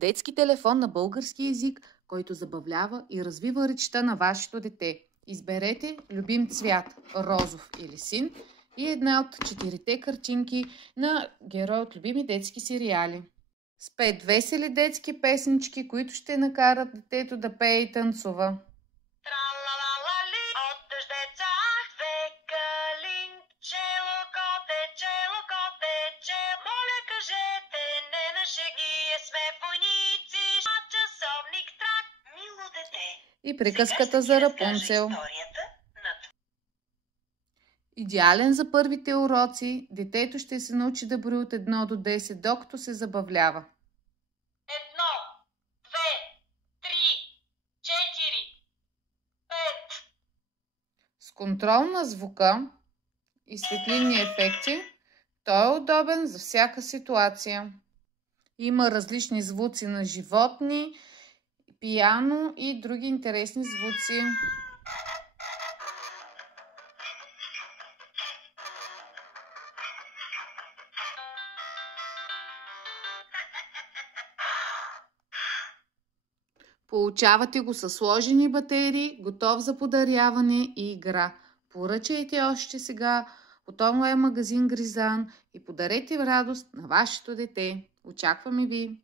детски телефон на български език, който забавлява и развива речта на вашето дете. Изберете любим цвят – розов или син и една от 4-те картинки на герой от любими детски сериали. С 5 весели детски песнички, които ще накарат детето да пее и танцува. И приказката за Рапунцел. Идеален за първите уроци, детето ще се научи да брои от 1 до 10, докато се забавлява. 1, 2, 3, 4, 5. С контрол на звука и светлинни ефекти, той е удобен за всяка ситуация. Има различни звуци на животни, пиано и други интересни звуци. Получавате го със сложени батерии, готов за подаряване и игра. Поръчайте още сега от онлайн магазин Гризан и подарете радост на вашето дете. Очакваме ви!